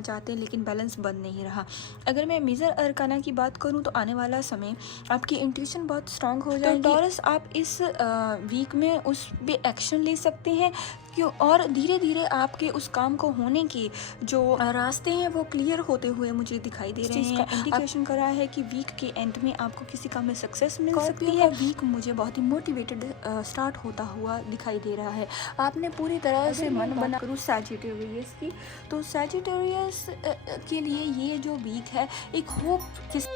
चाहते हैं लेकिन बैलेंस बन नहीं रहा। अगर मैं मेजर अरकाना की बात करूं तो आने वाला समय आपकी इंट्यूशन बहुत स्ट्रांग हो जाएगी। तो टॉरस आप इस वीक में उस पे एक्शन ले सकते हैं क्यों, और धीरे धीरे आपके उस काम को होने के जो रास्ते हैं वो क्लियर होते हुए मुझे दिखाई दे रहे हैं। इंडिकेशन करा है कि वीक के एंड में आपको किसी काम में सक्सेस मिल सकती है। वीक मुझे बहुत ही मोटिवेटेड स्टार्ट होता हुआ दिखाई दे रहा है। आपने पूरी तरह से मन बना करूँ सैजिटेरियस की, तो सैजिटेरियस के लिए ये जो वीक है एक होप किस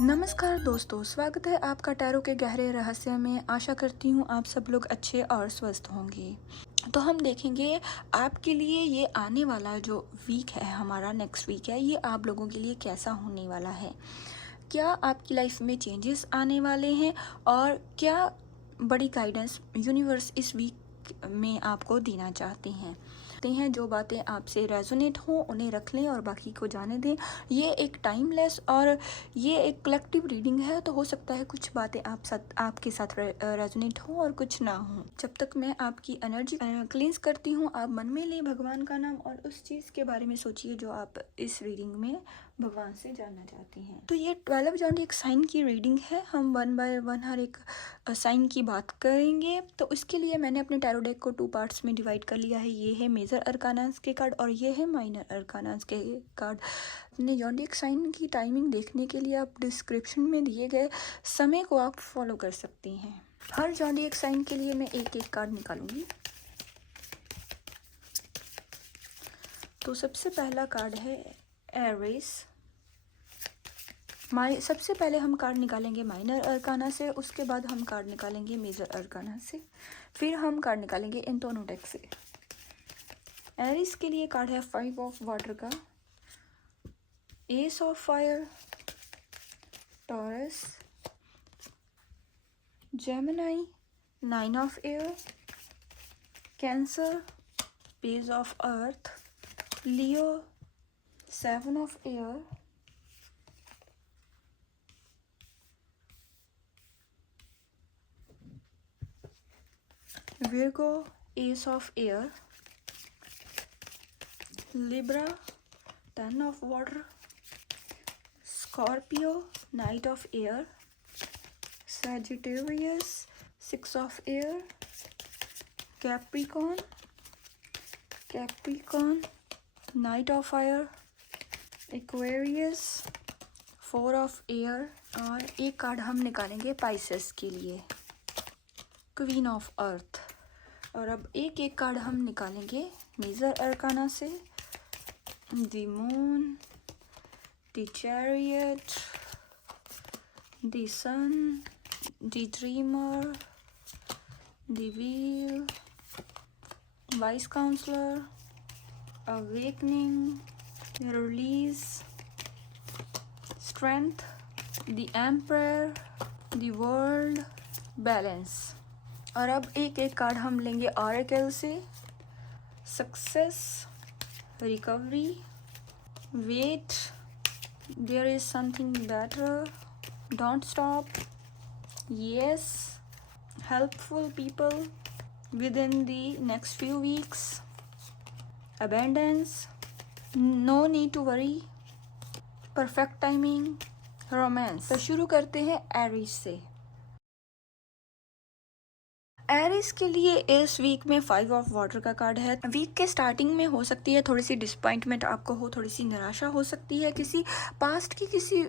नमस्कार दोस्तों, स्वागत है आपका टैरो के गहरे रहस्य में। आशा करती हूँ आप सब लोग अच्छे और स्वस्थ होंगे। तो हम देखेंगे आपके लिए ये आने वाला जो वीक है, हमारा नेक्स्ट वीक है, ये आप लोगों के लिए कैसा होने वाला है। क्या आपकी लाइफ में चेंजेस आने वाले हैं और क्या बड़ी गाइडेंस यूनिवर्स इस वीक में आपको देना चाहते हैं। जो बातें आपसे रेजोनेट हो उन्हें रख लें और बाकी को जाने दें। ये एक टाइमलेस और ये एक कलेक्टिव रीडिंग है, तो हो सकता है कुछ बातें आपके साथ रेजोनेट हो और कुछ ना हो। जब तक मैं आपकी एनर्जी क्लींस करती हूँ, आप मन में लें भगवान का नाम और उस चीज़ के बारे में सोचिए जो आप इस रीडिंग में भगवान से जानना चाहती हैं। तो ये 12 जॉन्डी एक साइन की रीडिंग है। हम 1 बाय 1 हर एक साइन की बात करेंगे। तो इसके लिए मैंने अपने टैरो डेक को 2 पार्ट्स में डिवाइड कर लिया है। ये है मेजर अरकानास के कार्ड और ये है माइनर अरकानास के कार्ड। अपने जॉन्डिक साइन की टाइमिंग देखने के लिए आप डिस्क्रिप्शन में दिए गए समय को आप फॉलो कर सकती हैं। हर जॉन्डिक साइन के लिए मैं एक एक कार्ड निकालूंगी। तो सबसे पहला कार्ड है एरिस। सबसे पहले हम कार्ड निकालेंगे माइनर अरकाना से, उसके बाद हम कार्ड निकालेंगे मेजर अरकाना से, फिर हम कार्ड निकालेंगे इन दोनों डेक से। एरिस के लिए कार्ड है 5 ऑफ वाटर का, S of fire, taurus, Gemini, 9 of air, cancer, page of earth, Leo, 7 of air, Virgo, ace of air, Libra, 10 of water, Scorpio, knight of air, Sagittarius, 6 of air, Capricorn, knight of fire, Aquarius, 4 of air। और एक card हम निकालेंगे Pisces के लिए, queen of earth. और अब एक एक कार्ड हम निकालेंगे मेजर अरकाना से, the moon, the chariot, the sun, the dreamer, the wheel, vice counselor, awakening, release, strength, the emperor, the world, balance. और अब एक एक कार्ड हम लेंगे ऑरेकल से, success, recovery, wait, there is something better, don't stop, yes, helpful people within the next few weeks, abundance, no need to worry, perfect timing, romance. तो शुरू करते हैं एरिस से। एरिस के लिए इस वीक में 5 ऑफ वाटर का कार्ड है। वीक के स्टार्टिंग में हो सकती है थोड़ी सी डिसअपॉइंटमेंट आपको हो, थोड़ी सी निराशा हो सकती है, किसी पास्ट की किसी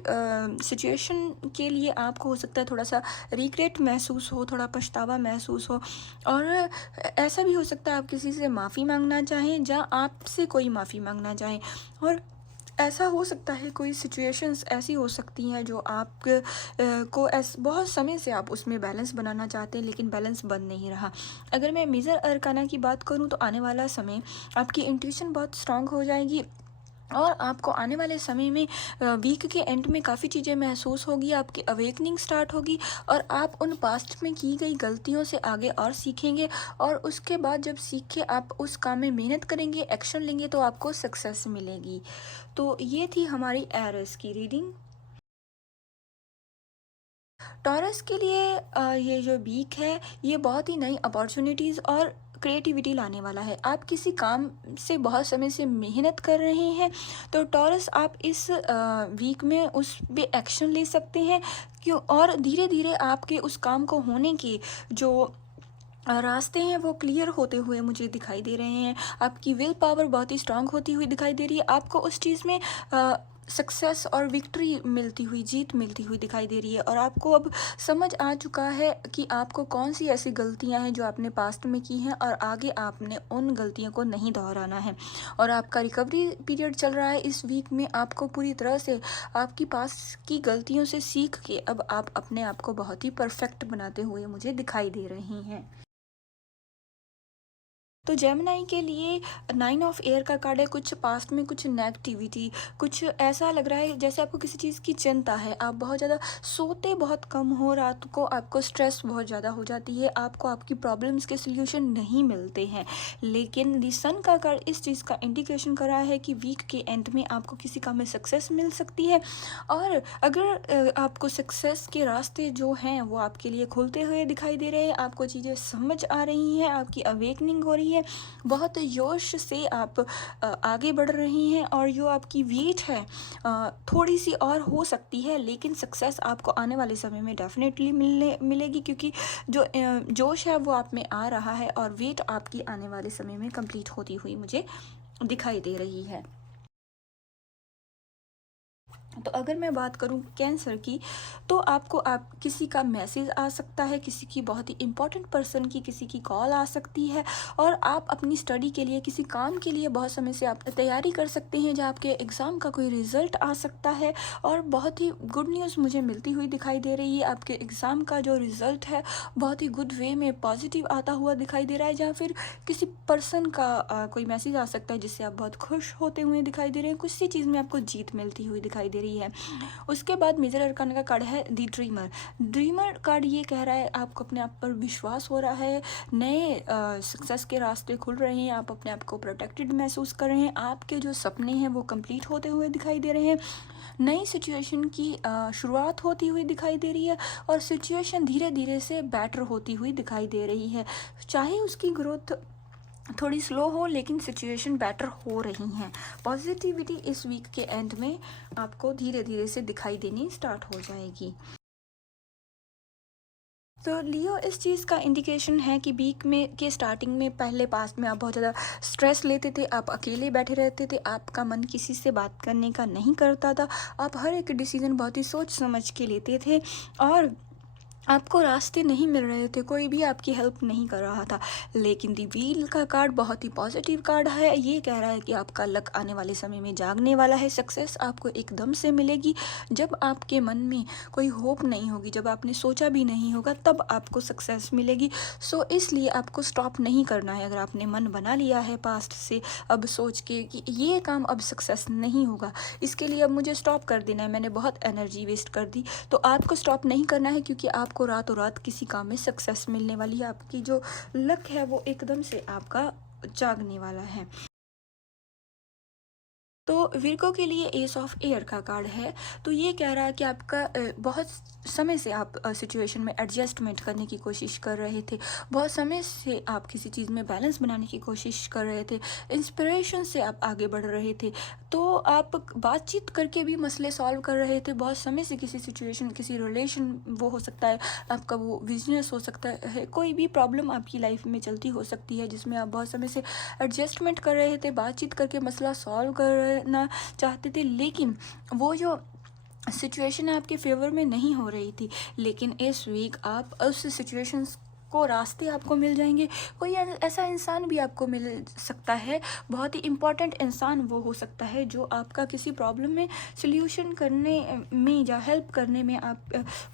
सिचुएशन के लिए आपको हो सकता है थोड़ा सा रिग्रेट महसूस हो, थोड़ा पछतावा महसूस हो। और ऐसा भी हो सकता है आप किसी से माफ़ी मांगना चाहें या आपसे कोई माफ़ी मांगना चाहें। और ऐसा हो सकता है कोई सिचुएशंस ऐसी हो सकती हैं जो आप को बहुत समय से आप उसमें बैलेंस बनाना चाहते हैं लेकिन बैलेंस बन नहीं रहा। अगर मैं मेजर अरकाना की बात करूं तो आने वाला समय आपकी इंट्यूशन बहुत स्ट्रांग हो जाएगी और आपको आने वाले समय में वीक के एंड में काफ़ी चीज़ें महसूस होगी, आपकी अवेकनिंग स्टार्ट होगी और आप उन पास्ट में की गई गलतियों से आगे और सीखेंगे। और उसके बाद जब सीख के आप उस काम में मेहनत करेंगे, एक्शन लेंगे, तो आपको सक्सेस मिलेगी। तो ये थी हमारी एरस की रीडिंग। टॉरस के लिए ये जो वीक है, ये बहुत ही नई अपॉर्चुनिटीज़ और क्रिएटिविटी लाने वाला है। आप किसी काम से बहुत समय से मेहनत कर रहे हैं, तो टॉरस आप इस वीक में उस पे एक्शन ले सकते हैं। क्यों? और धीरे धीरे आपके उस काम को होने के जो रास्ते हैं वो क्लियर होते हुए मुझे दिखाई दे रहे हैं। आपकी विल पावर बहुत ही स्ट्रांग होती हुई दिखाई दे रही है। आपको उस चीज़ में सक्सेस और विक्ट्री मिलती हुई, जीत मिलती हुई दिखाई दे रही है। और आपको अब समझ आ चुका है कि आपको कौन सी ऐसी गलतियां हैं जो आपने पास्ट में की हैं और आगे आपने उन गलतियों को नहीं दोहराना है। और आपका रिकवरी पीरियड चल रहा है इस वीक में। आपको पूरी तरह से आपकी पास्ट की गलतियों से सीख के अब आप अपने आप को बहुत ही परफेक्ट बनाते हुए मुझे दिखाई दे रही हैं। तो जेमिनी के लिए 9 ऑफ एयर का कार्ड है। कुछ पास्ट में कुछ नेगेटिविटी, कुछ ऐसा लग रहा है जैसे आपको किसी चीज़ की चिंता है। आप बहुत ज़्यादा सोते बहुत कम हो, रात को आपको स्ट्रेस बहुत ज़्यादा हो जाती है, आपको आपकी प्रॉब्लम्स के सॉल्यूशन नहीं मिलते हैं। लेकिन दी सन का कार्ड इस चीज़ का इंडिकेशन कर रहा है कि वीक के एंड में आपको किसी काम में सक्सेस मिल सकती है। और अगर आपको सक्सेस के रास्ते जो हैं वो आपके लिए खुलते हुए दिखाई दे रहे हैं, आपको चीज़ें समझ आ रही हैं, आपकी अवेकनिंग हो रही है, बहुत जोश से आप आगे बढ़ रही हैं। और जो आपकी वेट है थोड़ी सी और हो सकती है, लेकिन सक्सेस आपको आने वाले समय में डेफिनेटली मिलेगी, क्योंकि जो जोश है वो आप में आ रहा है और वेट आपकी आने वाले समय में कंप्लीट होती हुई मुझे दिखाई दे रही है। तो अगर मैं बात करूं कैंसर की, तो आपको आप किसी का मैसेज आ सकता है, किसी की बहुत ही इंपॉर्टेंट पर्सन की किसी की कॉल आ सकती है। और आप अपनी स्टडी के लिए, किसी काम के लिए बहुत समय से आप तैयारी कर सकते हैं, जहाँ आपके एग्ज़ाम का कोई रिज़ल्ट आ सकता है। और बहुत ही गुड न्यूज़ मुझे मिलती हुई दिखाई दे रही है। आपके एग्ज़ाम का जो रिज़ल्ट है बहुत ही गुड वे में पॉजिटिव आता हुआ दिखाई दे रहा है, जहाँ फिर किसी पर्सन का कोई मैसेज आ सकता है जिससे आप बहुत खुश होते हुए दिखाई दे रहे हैं, कुछ सी चीज़ में आपको जीत मिलती हुई दिखाई दे रही है। उसके बाद मेजर अरकान का कार्ड है दी ड्रीमर। ड्रीमर कार्ड ये कह रहा है आपको अपने आप पर विश्वास हो रहा है, नए सक्सेस के रास्ते खुल रहे हैं, आप अपने आप को प्रोटेक्टेड महसूस कर रहे हैं, आपके जो सपने हैं वो कंप्लीट होते हुए दिखाई दे रहे हैं, नई सिचुएशन की शुरुआत होती हुई दिखाई दे रही है। और सिचुएशन धीरे धीरे से बेटर होती हुई दिखाई दे रही है, चाहे उसकी ग्रोथ थोड़ी स्लो हो, लेकिन सिचुएशन बेटर हो रही हैं। पॉजिटिविटी इस वीक के एंड में आपको धीरे धीरे से दिखाई देनी स्टार्ट हो जाएगी। तो लियो इस चीज़ का इंडिकेशन है कि वीक में के स्टार्टिंग में, पहले पास्ट में आप बहुत ज़्यादा स्ट्रेस लेते थे, आप अकेले बैठे रहते थे, आपका मन किसी से बात करने का नहीं करता था, आप हर एक डिसीज़न बहुत ही सोच समझ के लेते थे और आपको रास्ते नहीं मिल रहे थे, कोई भी आपकी हेल्प नहीं कर रहा था। लेकिन दी व्हील का कार्ड बहुत ही पॉजिटिव कार्ड है। ये कह रहा है कि आपका लक आने वाले समय में जागने वाला है, सक्सेस आपको एकदम से मिलेगी। जब आपके मन में कोई होप नहीं होगी, जब आपने सोचा भी नहीं होगा, तब आपको सक्सेस मिलेगी। सो इसलिए आपको स्टॉप नहीं करना है। अगर आपने मन बना लिया है पास्ट से अब सोच के कि ये काम अब सक्सेस नहीं होगा, इसके लिए अब मुझे स्टॉप कर देना है, मैंने बहुत एनर्जी वेस्ट कर दी, तो आपको स्टॉप नहीं करना है, क्योंकि आपको रातों रात किसी काम में सक्सेस मिलने वाली है। आपकी जो लक है वो एकदम से आपका जागने वाला है। तो विर्गो के लिए एस ऑफ एयर का कार्ड है। तो ये कह रहा है कि आपका बहुत समय से आप सिचुएशन में एडजस्टमेंट करने की कोशिश कर रहे थे, बहुत समय से आप किसी चीज़ में बैलेंस बनाने की कोशिश कर रहे थे, इंस्पिरेशन से आप आगे बढ़ रहे थे, तो आप बातचीत करके भी मसले सॉल्व कर रहे थे। बहुत समय से किसी सिचुएशन, किसी रिलेशन, वो हो सकता है आपका, वो बिजनेस हो सकता है, कोई भी प्रॉब्लम आपकी लाइफ में चलती हो सकती है जिसमें आप बहुत समय से एडजस्टमेंट कर रहे थे, बातचीत करके मसला सॉल्व करना चाहते थे, लेकिन वो जो सिचुएशन आपके फेवर में नहीं हो रही थी। लेकिन इस वीक आप उस सिचुएशन को रास्ते आपको मिल जाएंगे। कोई ऐसा इंसान भी आपको मिल सकता है, बहुत ही इम्पोर्टेंट इंसान वो हो सकता है जो आपका किसी प्रॉब्लम में सोल्यूशन करने में या हेल्प करने में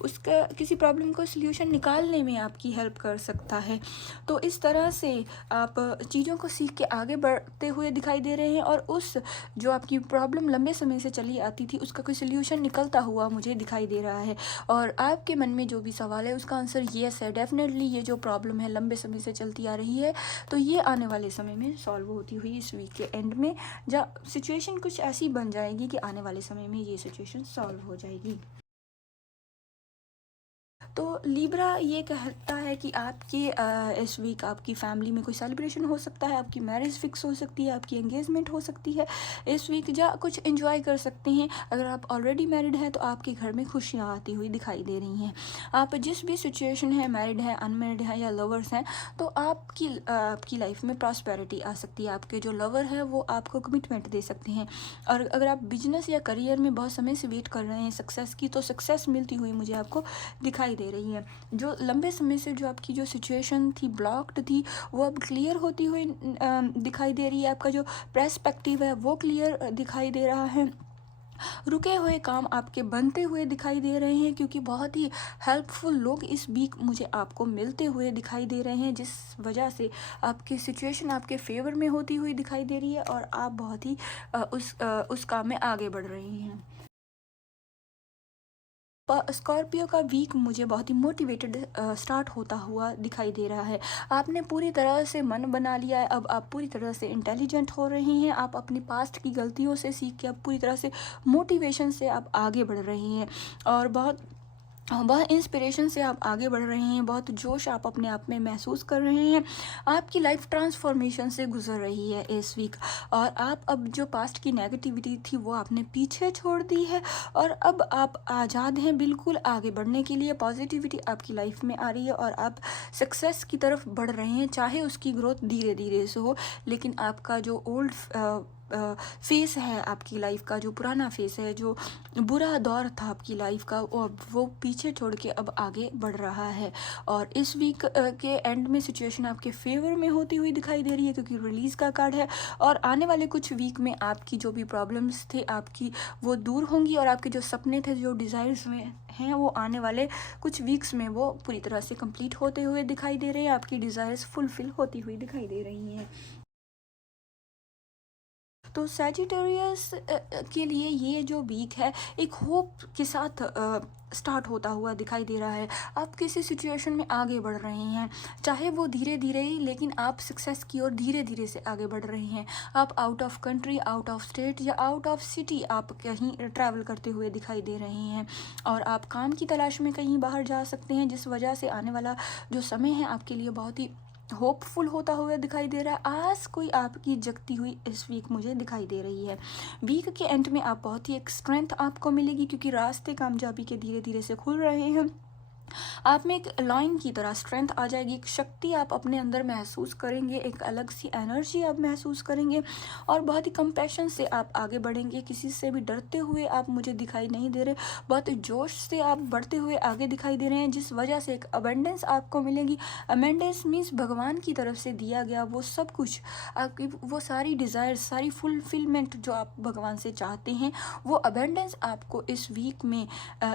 उसका किसी प्रॉब्लम को सोल्यूशन निकालने में आपकी हेल्प कर सकता है। तो इस तरह से आप चीज़ों को सीख के आगे बढ़ते हुए दिखाई दे रहे हैं, और उस जो आपकी प्रॉब्लम लंबे समय से चली आती थी उसका कोई सोल्यूशन निकलता हुआ मुझे दिखाई दे रहा है। और आपके मन में जो भी सवाल है उसका आंसर येस है। डेफिनेटली ये जो प्रॉब्लम है लंबे समय से चलती आ रही है, तो ये आने वाले समय में सॉल्व होती हुई इस वीक के एंड में, या सिचुएशन कुछ ऐसी बन जाएगी कि आने वाले समय में ये सिचुएशन सॉल्व हो जाएगी। तो लिब्रा ये कहता है कि आपके इस वीक आपकी फैमिली में कोई सेलिब्रेशन हो सकता है, आपकी मैरिज फिक्स हो सकती है, आपकी एंगेजमेंट हो सकती है इस वीक, या कुछ एंजॉय कर सकते हैं। अगर आप ऑलरेडी मैरिड हैं तो आपके घर में खुशियाँ आती हुई दिखाई दे रही हैं। आप जिस भी सिचुएशन है, मैरिड हैं, अनमैरिड हैं या लवर्स हैं, तो आपकी लाइफ में प्रॉस्पेरिटी आ सकती है। आपके जो लवर है वो आपको कमिटमेंट दे सकते हैं। और अगर आप बिजनेस या करियर में बहुत समय से वेट कर रहे हैं सक्सेस की, तो सक्सेस मिलती हुई मुझे आपको दिखाई दे रही है। जो लंबे समय से जो आपकी जो सिचुएशन थी, ब्लॉक्ड थी, वो अब क्लियर होती हुई दिखाई दे रही है। आपका जो पर्सपेक्टिव है वो क्लियर दिखाई दे रहा है। रुके हुए काम आपके बनते हुए दिखाई दे रहे हैं, क्योंकि बहुत ही हेल्पफुल लोग इस वीक मुझे आपको मिलते हुए दिखाई दे रहे हैं, जिस वजह से आपकी सिचुएशन आपके फेवर में होती हुई दिखाई दे रही है, और आप बहुत ही उस काम में आगे बढ़ रही हैं। स्कॉर्पियो का वीक मुझे बहुत ही मोटिवेटेड स्टार्ट होता हुआ दिखाई दे रहा है। आपने पूरी तरह से मन बना लिया है, अब आप पूरी तरह से इंटेलिजेंट हो रहे हैं। आप अपनी पास्ट की गलतियों से सीख के अब पूरी तरह से मोटिवेशन से आप आगे बढ़ रहे हैं, और बहुत इंस्पिरेशन से आप आगे बढ़ रहे हैं। बहुत जोश आप अपने आप में महसूस कर रहे हैं। आपकी लाइफ ट्रांसफॉर्मेशन से गुजर रही है इस वीक, और आप अब जो पास्ट की नेगेटिविटी थी वो आपने पीछे छोड़ दी है, और अब आप आज़ाद हैं बिल्कुल आगे बढ़ने के लिए। पॉजिटिविटी आपकी लाइफ में आ रही है, और आप सक्सेस की तरफ बढ़ रहे हैं। चाहे उसकी ग्रोथ धीरे धीरे से हो, लेकिन आपका जो ओल्ड फेस है, आपकी लाइफ का जो पुराना फेस है, जो बुरा दौर था आपकी लाइफ का, वो पीछे छोड़ के अब आगे बढ़ रहा है। और इस वीक के एंड में सिचुएशन आपके फेवर में होती हुई दिखाई दे रही है, क्योंकि रिलीज़ का कार्ड है। और आने वाले कुछ वीक में आपकी जो भी प्रॉब्लम्स थे आपकी वो दूर होंगी, और आपके जो सपने थे, जो डिज़ायर्स में हैं, वो आने वाले कुछ वीक्स में वो पूरी तरह से कंप्लीट होते हुए दिखाई दे रहे हैं। आपकी डिज़ायर्स फुलफिल होती हुई दिखाई दे रही हैं। तो सैजिटेरियस के लिए ये जो वीक है एक होप के साथ स्टार्ट होता हुआ दिखाई दे रहा है। आप किसी सिचुएशन में आगे बढ़ रहे हैं, चाहे वो धीरे धीरे ही, लेकिन आप सक्सेस की ओर धीरे धीरे से आगे बढ़ रहे हैं। आप out of country, out of state या आउट ऑफ सिटी आप कहीं ट्रैवल करते हुए दिखाई दे रहे हैं, और आप काम की तलाश में कहीं बाहर जा सकते हैं, जिस वजह से आने वाला जो समय है आपके लिए बहुत ही होपफुल होता हुआ दिखाई दे रहा है। आज कोई आपकी जगती हुई इस वीक मुझे दिखाई दे रही है। वीक के एंड में आप बहुत ही एक स्ट्रेंथ आपको मिलेगी, क्योंकि रास्ते कामयाबी के धीरे धीरे से खुल रहे हैं। आप में एक लाइन की तरह स्ट्रेंथ आ जाएगी, एक शक्ति आप अपने अंदर महसूस करेंगे, एक अलग सी एनर्जी आप महसूस करेंगे, और बहुत ही कंपैशन से आप आगे बढ़ेंगे। किसी से भी डरते हुए आप मुझे दिखाई नहीं दे रहे, बहुत जोश से आप बढ़ते हुए आगे दिखाई दे रहे हैं, जिस वजह से एक अबेंडेंस आपको मिलेगी। अबेंडेंस मीन्स भगवान की तरफ से दिया गया वो सब कुछ, आपकी वो सारी डिज़ायर्स, सारी फुलफिलमेंट जो आप भगवान से चाहते हैं, वो अबेंडेंस आपको इस वीक में,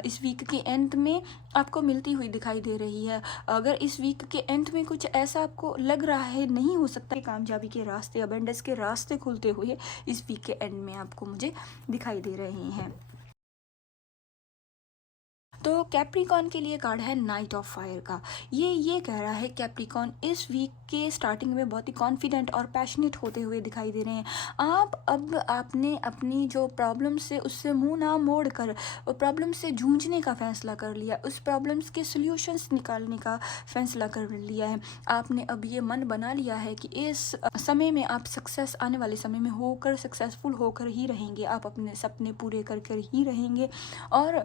इस वीक के एंड में आपको मिलती हुई दिखाई दे रही है। अगर इस वीक के एंड में कुछ ऐसा आपको लग रहा है नहीं हो सकता, कामयाबी के रास्ते, अबेंडेंस के रास्ते खुलते हुए इस वीक के एंड में आपको मुझे दिखाई दे रहे हैं। तो कैप्रिकॉन के लिए कार्ड है नाइट ऑफ फायर का। ये कह रहा है कैप्रिकॉन इस वीक के स्टार्टिंग में बहुत ही कॉन्फिडेंट और पैशनेट होते हुए दिखाई दे रहे हैं। अब आपने अपनी जो प्रॉब्लम से उससे मुंह ना मोड़ कर प्रॉब्लम से जूझने का फैसला कर लिया, उस प्रॉब्लम्स के सॉल्यूशंस निकालने का फैसला कर लिया है। आपने अब ये मन बना लिया है कि इस समय में आप सक्सेस, आने वाले समय में होकर सक्सेसफुल होकर ही रहेंगे, आप अपने सपने पूरे कर कर ही रहेंगे। और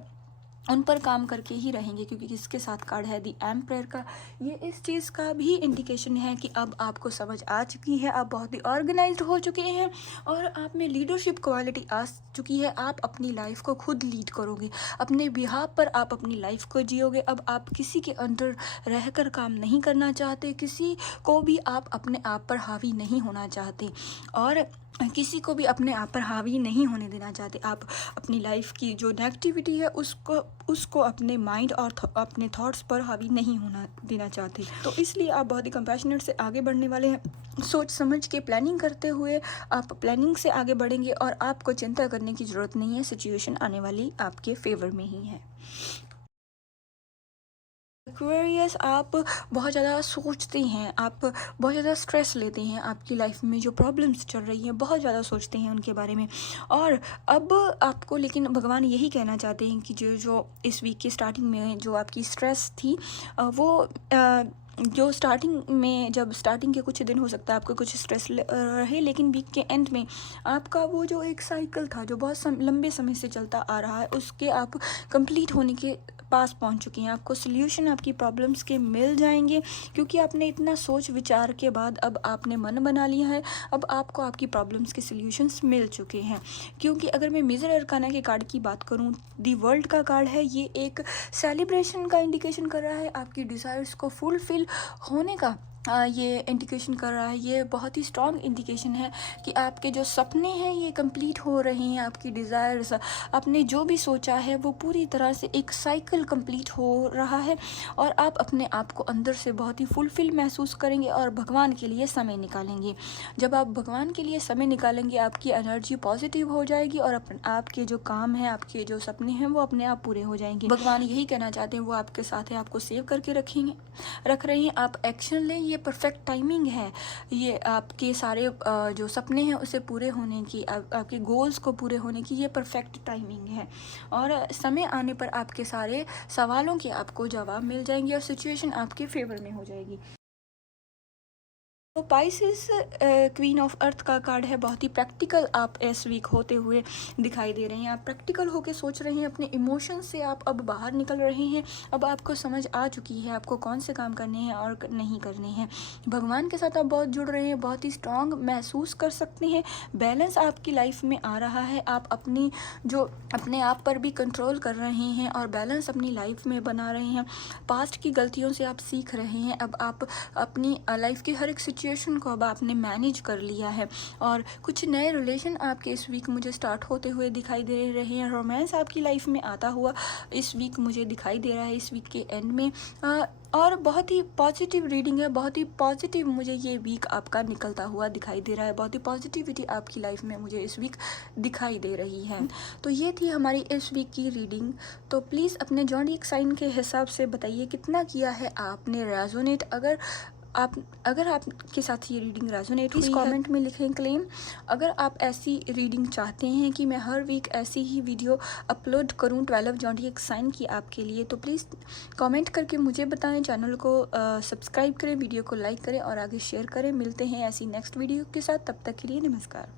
उन पर काम करके ही रहेंगे, क्योंकि इसके साथ कार्ड है दी एम्परर का। ये इस चीज़ का भी इंडिकेशन है कि अब आपको समझ आ चुकी है, आप बहुत ही ऑर्गेनाइज्ड हो चुके हैं और आप में लीडरशिप क्वालिटी आ चुकी है। आप अपनी लाइफ को खुद लीड करोगे, अपने बिहाफ पर आप अपनी लाइफ को जियोगे। अब आप किसी के अंडर रहकर काम नहीं करना चाहते, किसी को भी आप अपने आप पर हावी नहीं होना चाहते और किसी को भी अपने आप पर हावी नहीं होने देना चाहते। आप अपनी लाइफ की जो नेगेटिविटी है उसको अपने माइंड और अपने थॉट्स पर हावी नहीं होना देना चाहते। तो इसलिए आप बहुत ही कंपैशनेट से आगे बढ़ने वाले हैं। सोच समझ के प्लानिंग करते हुए आप प्लानिंग से आगे बढ़ेंगे और आपको चिंता करने की ज़रूरत नहीं है। सिचुएशन आने वाली आपके फेवर में ही है। एक्वेरियस, आप बहुत ज़्यादा सोचते हैं, आप बहुत ज़्यादा स्ट्रेस लेते हैं, आपकी लाइफ में जो प्रॉब्लम्स चल रही हैं बहुत ज़्यादा सोचते हैं उनके बारे में। और अब आपको लेकिन भगवान यही कहना चाहते हैं कि जो जो इस वीक की स्टार्टिंग में जो आपकी स्ट्रेस थी वो जो स्टार्टिंग में, जब स्टार्टिंग के कुछ दिन हो सकता है आपको कुछ स्ट्रेस रहे, लेकिन वीक के एंड में आपका वो जो एक साइकिल था जो बहुत लंबे समय से चलता आ रहा है उसके आप कंप्लीट होने के पास पहुंच चुके हैं। आपको सोल्यूशन आपकी प्रॉब्लम्स के मिल जाएंगे, क्योंकि आपने इतना सोच विचार के बाद अब आपने मन बना लिया है। अब आपको आपकी प्रॉब्लम्स के सोल्यूशंस मिल चुके हैं। क्योंकि अगर मैं मेजर अरकाना के कार्ड की बात करूं, दी वर्ल्ड का कार्ड है, ये एक सेलिब्रेशन का इंडिकेशन कर रहा है, आपकी डिज़ायर्स को फुलफिल होने का ये इंडिकेशन कर रहा है। ये बहुत ही स्ट्रॉन्ग इंडिकेशन है कि आपके जो सपने हैं ये कंप्लीट हो रहे हैं, आपकी डिज़ायर्स, आपने जो भी सोचा है वो पूरी तरह से एक साइकिल कंप्लीट हो रहा है और आप अपने आप को अंदर से बहुत ही फुलफिल महसूस करेंगे और भगवान के लिए समय निकालेंगे। जब आप भगवान के लिए समय निकालेंगे आपकी एनर्जी पॉजिटिव हो जाएगी और आपके जो काम हैं, आपके जो सपने हैं वो अपने आप पूरे हो जाएंगे। भगवान यही कहना चाहते हैं, वो आपके साथ है, आपको सेव करके रख रहे हैं। आप एक्शन लें, ये परफेक्ट टाइमिंग है। ये आपके सारे जो सपने हैं उसे पूरे होने की, आपके गोल्स को पूरे होने की ये परफेक्ट टाइमिंग है और समय आने पर आपके सारे सवालों के आपको जवाब मिल जाएंगे और सिचुएशन आपके फेवर में हो जाएगी। तो पाइसेस क्वीन ऑफ अर्थ का कार्ड है। बहुत ही प्रैक्टिकल आप इस वीक होते हुए दिखाई दे रहे हैं। आप प्रैक्टिकल होके सोच रहे हैं, अपने इमोशन से आप अब बाहर निकल रहे हैं। अब आपको समझ आ चुकी है आपको कौन से काम करने हैं और नहीं करने हैं। भगवान के साथ आप बहुत जुड़ रहे हैं, बहुत ही स्ट्रांग महसूस कर सकते हैं। बैलेंस आपकी लाइफ में आ रहा है। आप अपने आप पर भी कंट्रोल कर रहे हैं और बैलेंस अपनी लाइफ में बना रहे हैं। पास्ट की गलतियों से आप सीख रहे हैं। अब आप अपनी लाइफ की हर एक सिचुएशन को अब आपने मैनेज कर लिया है और कुछ नए रिलेशन आपके इस वीक मुझे स्टार्ट होते हुए दिखाई दे रहे हैं। रोमांस आपकी लाइफ में आता हुआ इस वीक मुझे दिखाई दे रहा है, इस वीक के एंड में। और बहुत ही पॉजिटिव रीडिंग है, बहुत ही पॉजिटिव मुझे ये वीक आपका निकलता हुआ दिखाई दे रहा है। बहुत ही पॉजिटिविटी आपकी लाइफ में मुझे इस वीक दिखाई दे रही है। तो ये थी हमारी इस वीक की रीडिंग। तो प्लीज़ अपने ज़ोडिएक साइन के हिसाब से बताइए कितना किया है आपने रेजोनेट। अगर आपके साथ ये रीडिंग रेजोनेट हुई, कमेंट में लिखें क्लेम। अगर आप ऐसी रीडिंग चाहते हैं कि मैं हर वीक ऐसी ही वीडियो अपलोड करूं 12 ज़ोडिएक साइन की आपके लिए, तो प्लीज़ कमेंट करके मुझे बताएं। चैनल को सब्सक्राइब करें, वीडियो को लाइक करें और आगे शेयर करें। मिलते हैं ऐसी नेक्स्ट वीडियो के साथ, तब तक के लिए नमस्कार।